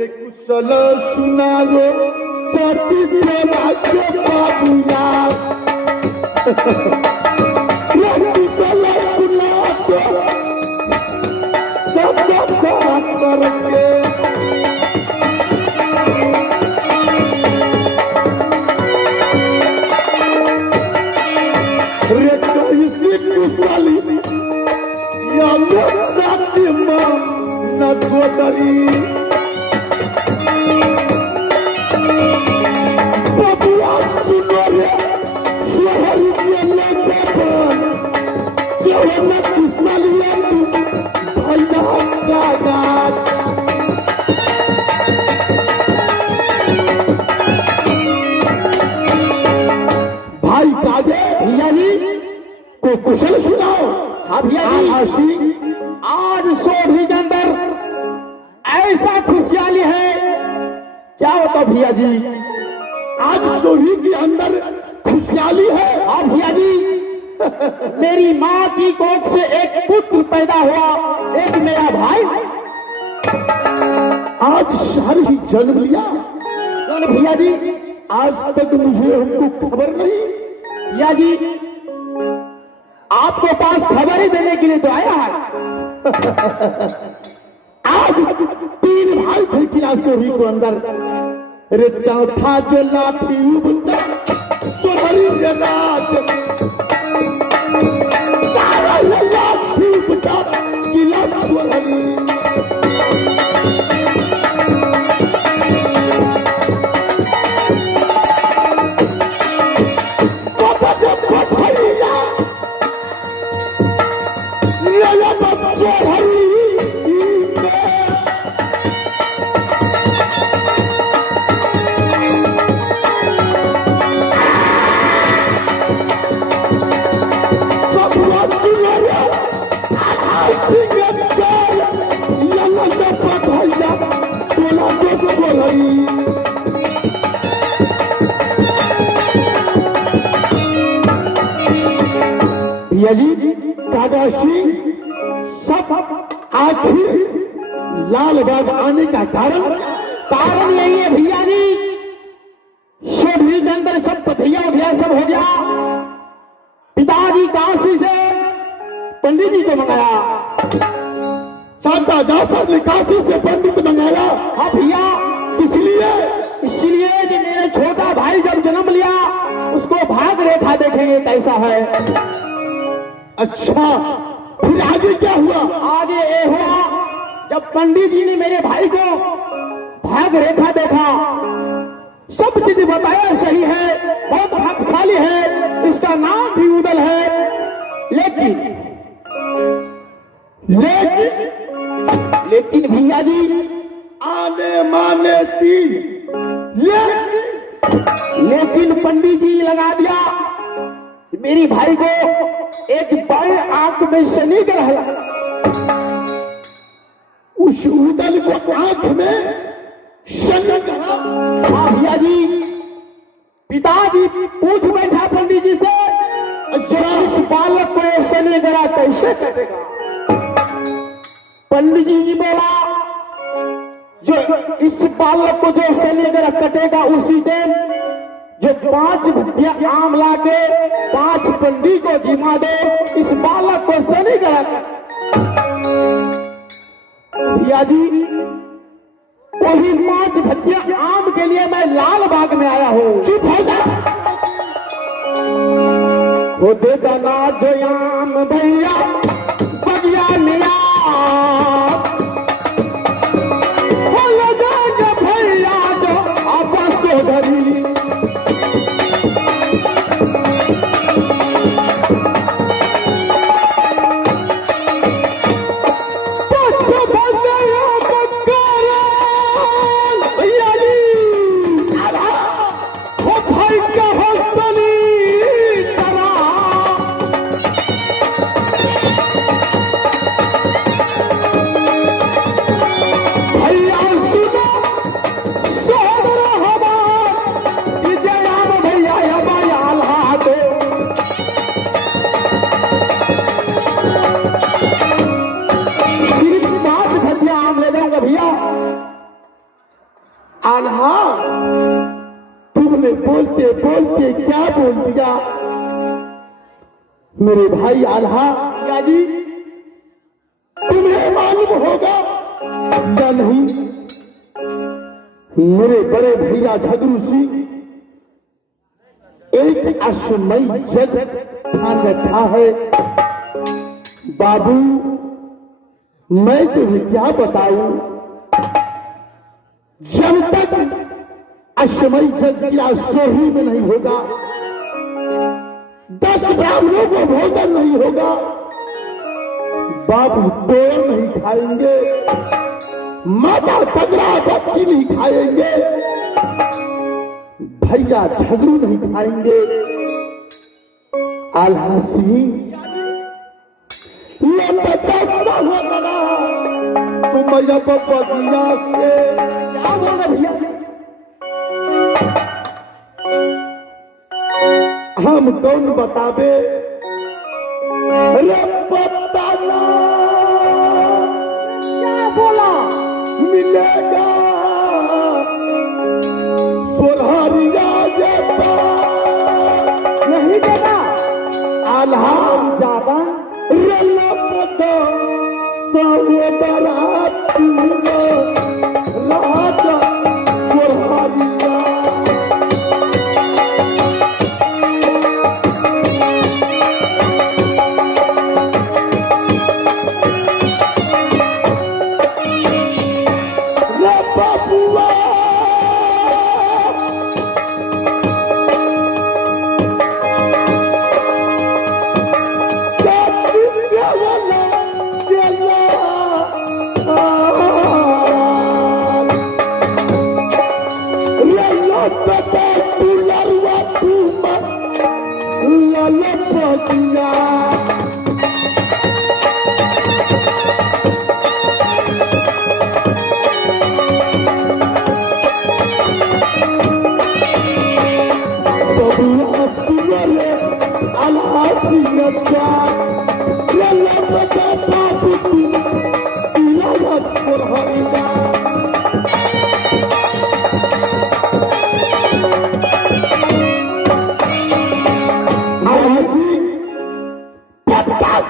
रे कुशल सुनाओ चाची देवा के बाबूया रे कुशल सुनाओ सब साथ करके रे कैसी कुशली या लो चाची मां न गोदरी बबुआ सुनो रे शहर के लचपन केवल कुशलिया भैया का गात भाई कादे भैया जी को कुशल सुनाओ। हाँ भैया जी आज सोढ़ी के अंदर ऐसा खुशहाली है, क्या होता भैया जी? आज सोढ़ी के अंदर खुशहाली है। हाँ भैया जी मेरी माँ की कोख से एक पुत्र पैदा हुआ, एक मेरा भाई आज शहर ही जन्म लिया। कौन भैया जी? आज तक मुझे हमको खबर नहीं। भैया जी आपको पास खबर ही देने के लिए तो आया है। आज 3 भाई थे किलासोरी को अंदर, रे चौथा जो लाठी उबता सोहरी ये रात सारा ये लाठी उबता किलास सोहरी भैया जी कागा सिंह सब आखिर लाल बाग आने का कारण यही है भैया जी। सोढ़ी के अंदर सब भैया सब हो गया। पिताजी काशी से पंडित जी को मंगाया, चाचा जासर ने काशी से पंडित मंगाया। हाँ भैया इसलिए जो मेरे छोटा भाई जब जन्म लिया उसको भाग रेखा देखेंगे कैसा है। अच्छा फिर आगे क्या हुआ? आगे ये हुआ जब पंडित जी ने मेरे भाई को भाग रेखा देखा, सब चीज बताया सही है, बहुत भाग्यशाली है, इसका नाम भी उदल है, लेकिन भैया जी आने माने 3 लेकिन पंडित जी लगा दिया मेरी भाई को एक बड़े आंख में शनि ग्रह लगा। उस उदल को आंख में शनि ग्रह। भैया जी पिताजी पूछ बैठा पंडित जी से, जरा इस बालक को ये शनि ग्रह कैसे कटेगा? पंडित जी बोला जो इस बालक को जो शनि ग्रह कटेगा उसी दिन जो 5 भद्दिया आम लाके 5 पंडित को जिमा दे, इस बालक को शनि ग्रह। भैया जी वही 5 भद्दिया आम के लिए मैं लाल बाग में आया हूँ। चुप हो जा। वो देता ना जो आम भैया बगिया मिया भैया जो आपस धरी आल्हा, तुमने बोलते बोलते क्या बोल दिया मेरे भाई आल्हा? भैया जी तुम्हें मालूम होगा या नहीं, मेरे बड़े भैया झगड़ू सिंह एक अश्वमयी जग ठान रखा है। बाबू, मैं तुम्हें क्या बताऊं, जब तक अश्वमयी जग की सोही में नहीं होगा, 10 ब्राह्मणों को भोजन नहीं होगा, बाबू तोड़ नहीं खाएंगे, माता तगड़ा बच्ची नहीं खाएंगे, भैया झगड़ू नहीं खाएंगे। आल्हा सिंह, ये बच्चा हुआ बना, तुम भैया बगिया से क्या बोल रहे भैया? हम कौन बतावे रे पता ना क्या बोला? मिलेगा सोरहरिया नहीं देगा आल्हा ज्यादा रला पता सावे बराती राजा सोरहरिया। रे बाबुआ,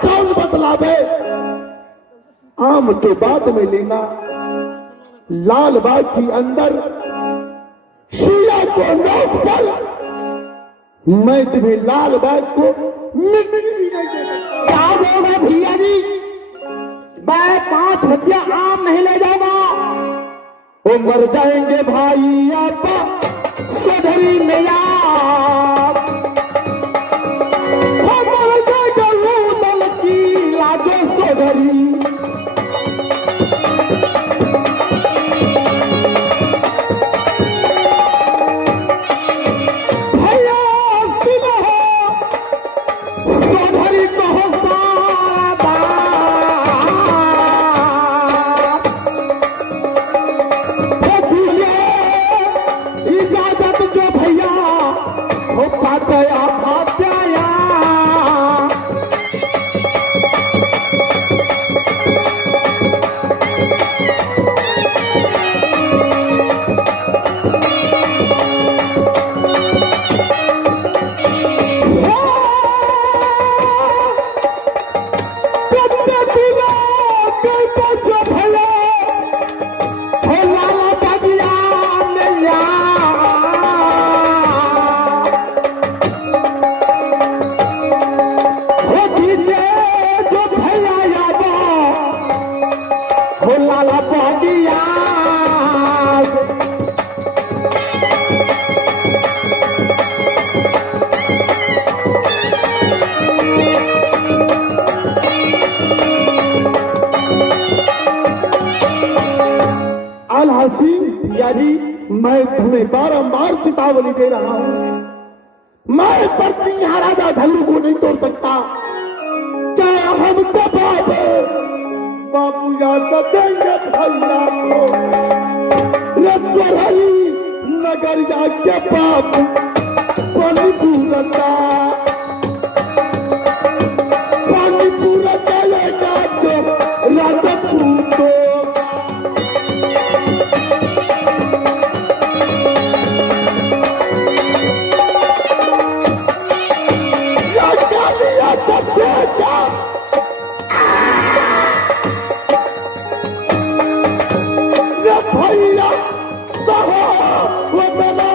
कौन बतलावे? आम के बाद में लेना, लाल बाग के अंदर शिया को नोक पर मैं तुम्हें लाल बाग को मिट्टी भी नहीं दे सकता। क्या बोल रहे भैया जी? मैं 5 हत्या आम नहीं ले जाऊंगा। वो मर जाएंगे भाई आप सदरी में यार, वो मर जाएगा रूदल की लाजो सदरी। मैं तुम्हें बारंबार चेतावनी दे रहा हूं, मैं पत्नी यहाँ राजा झल्लू को नहीं तोड़ सकता। क्या हम सब बाबू याद देंगे भैया को, नगर जाके बाबू पानी पूरता राजा पूतो भैया कहो वतना।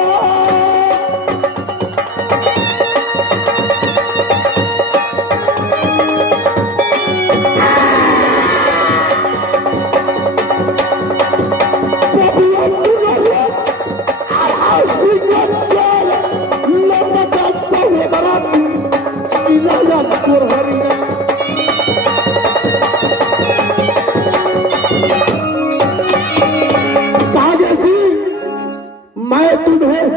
मैं तुम्हें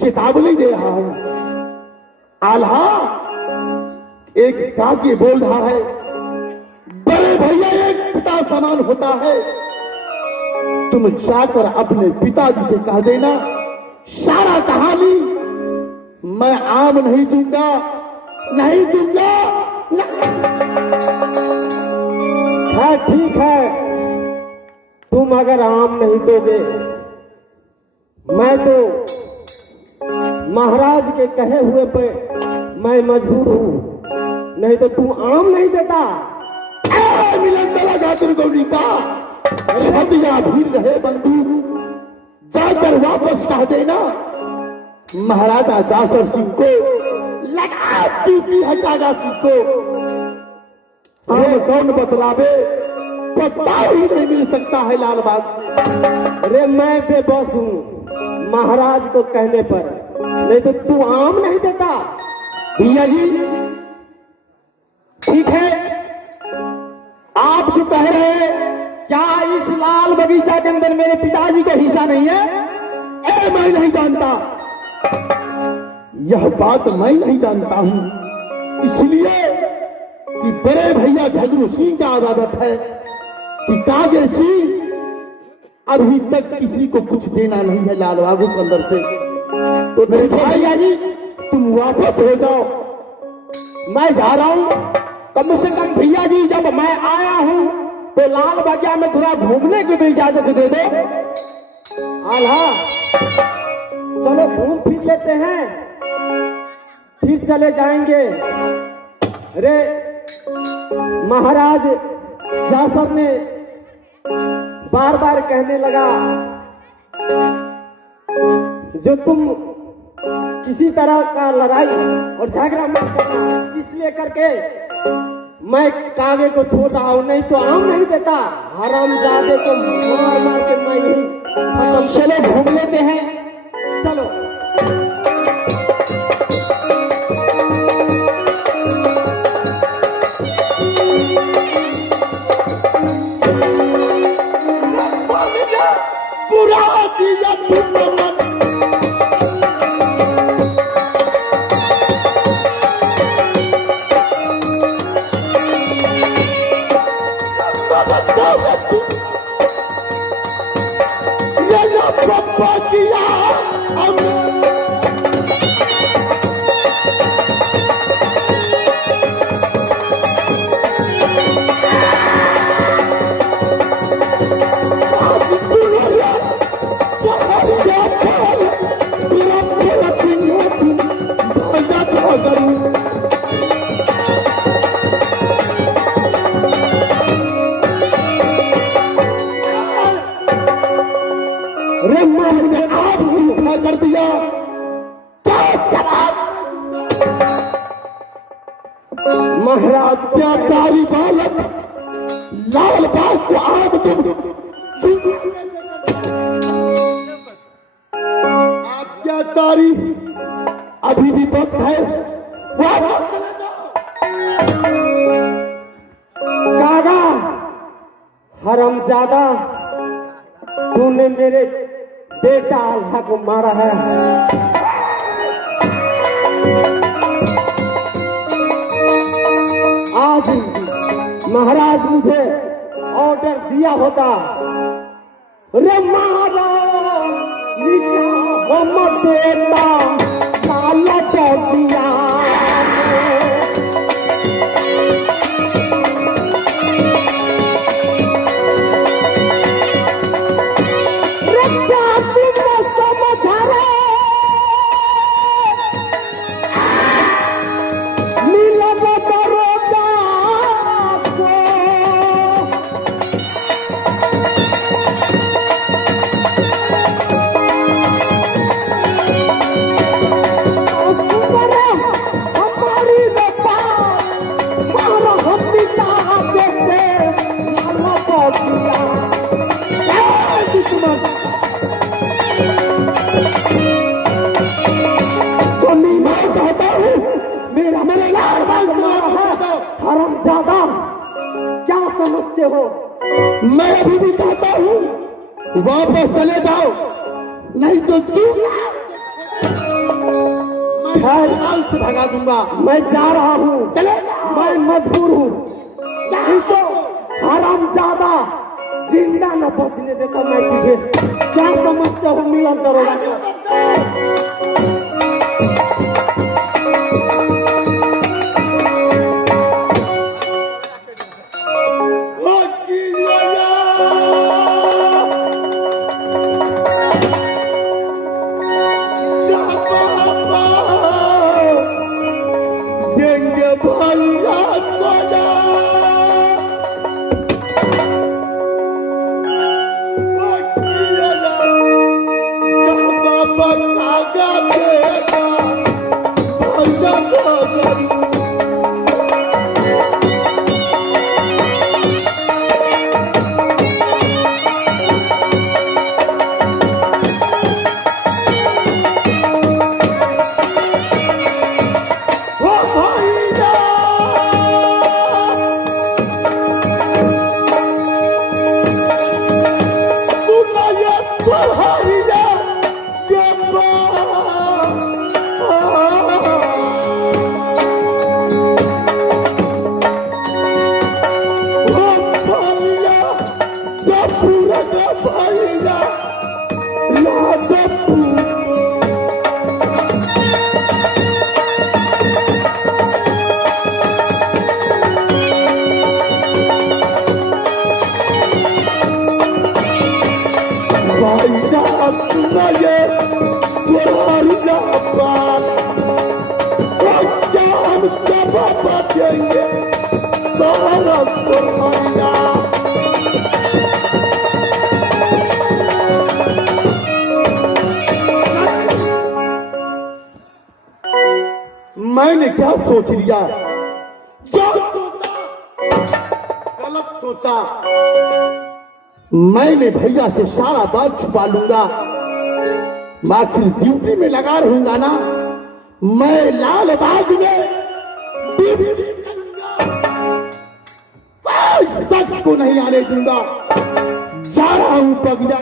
चेतावनी दे रहा हूं। आल्हा एक काके बोल रहा है, बड़े भैया एक पिता समान होता है। तुम जाकर अपने पिताजी से कह देना सारा कहानी मैं आम नहीं दूंगा, नहीं दूंगा। है ठीक है, तुम अगर आम नहीं दोगे, मैं तो महाराज के कहे हुए पे मैं मजबूर हूं, नहीं तो तुम आम नहीं देता। मिलन लगा गौरी का छतिया भीड़ रहे बंदूक, जाकर वापस कह देना महाराजा जासर सिंह को लगा ड्यूटी है कागा सिंह को। हम कौन बतलावे, पता ही नहीं मिल सकता है लाल बाग। अरे मैं बेबस हूं महाराज को कहने पर, नहीं तो तू आम नहीं देता। भैया जी ठीक है, आप जो कह रहे हैं, क्या इस लाल बगीचा के अंदर मेरे पिताजी को हिस्सा नहीं है? मैं नहीं जानता, यह बात मैं नहीं जानता हूं, इसलिए कि बड़े भैया झगड़ू सिंह का आदत है कि कागे सिंह अभी तक किसी को कुछ देना नहीं है लाल बागू के अंदर से। तो मेरे भैया जी तुम वापस हो जाओ, मैं जा रहा हूं। कम से कम भैया जी जब मैं आया हूं तो लाल बागिया में थोड़ा घूमने की तो इजाजत दे दो। आल्हा चलो घूम फिर लेते हैं, फिर चले जाएंगे। अरे महाराज जासर ने बार बार कहने लगा, जो तुम किसी तरह का लड़ाई और झगड़ा मत करना, इसलिए करके मैं कागे को छोड़ रहा हूं, नहीं तो आम नहीं देता। हरामजादे को मार मार के मैं यही खत्म। चलो घूम लेते हैं, चलो। पूरा दिया तुमने ये पप्पा किया कर दिया। महाराज अत्याचारी बालक लाल बाग को आग तुम अत्याचारी अभी भी वक्त है, वापस चले जाओ। कागा हरामजादा, तूने मेरे बेटा आल्हा को मारा है। आज महाराज मुझे ऑर्डर दिया होता, रे मारा मत देता लाला चौकिया। समझते हो? मैं अभी भी कहता हूँ वापस चले जाओ, नहीं तो चूक मैं से भगा दूंगा। मैं जा रहा हूँ, चले मैं मजबूर हूँ, नहीं तो हरामजादा जिंदा न बचने देता मैं तुझे। क्या समझते हो मिलन दरोगा? मैंने क्या सोच लिया? जो सोचा गलत सोचा। मैंने भैया से सारा बात छुपा लूंगा, आखिर ड्यूटी में लगा रहूंगा ना। मैं लाल बाग में ड्यूटी करूंगा, कोई शख्स को नहीं आने दूंगा। जा रहा हूं पगिया।